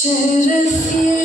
should have feel